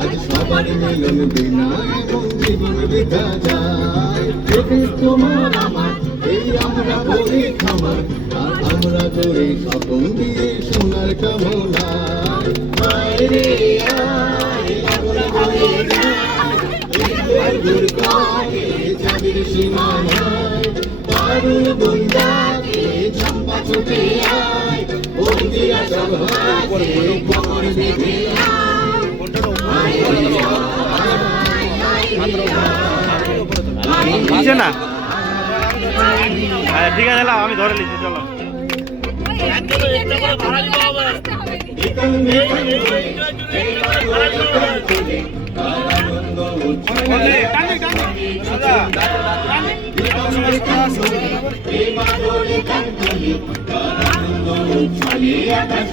আজ সবার মিলন বিনা এবং জীবন বৃথা যায়। তোমার আমার এই আমরা করি খামার, আর আমরা করি স্বপন দিয়ে সোনার কামনায়। বাইরে আমরা করি চাঁদের সীমানায় দারুণ বন্দাকে চম্পা ছুটে আয়, বন্দিরা সব হাতে কবর বেঁধে নিচে না, ঠিক আছে আমি ধরে নিচ্ছি, চলো। আকাশ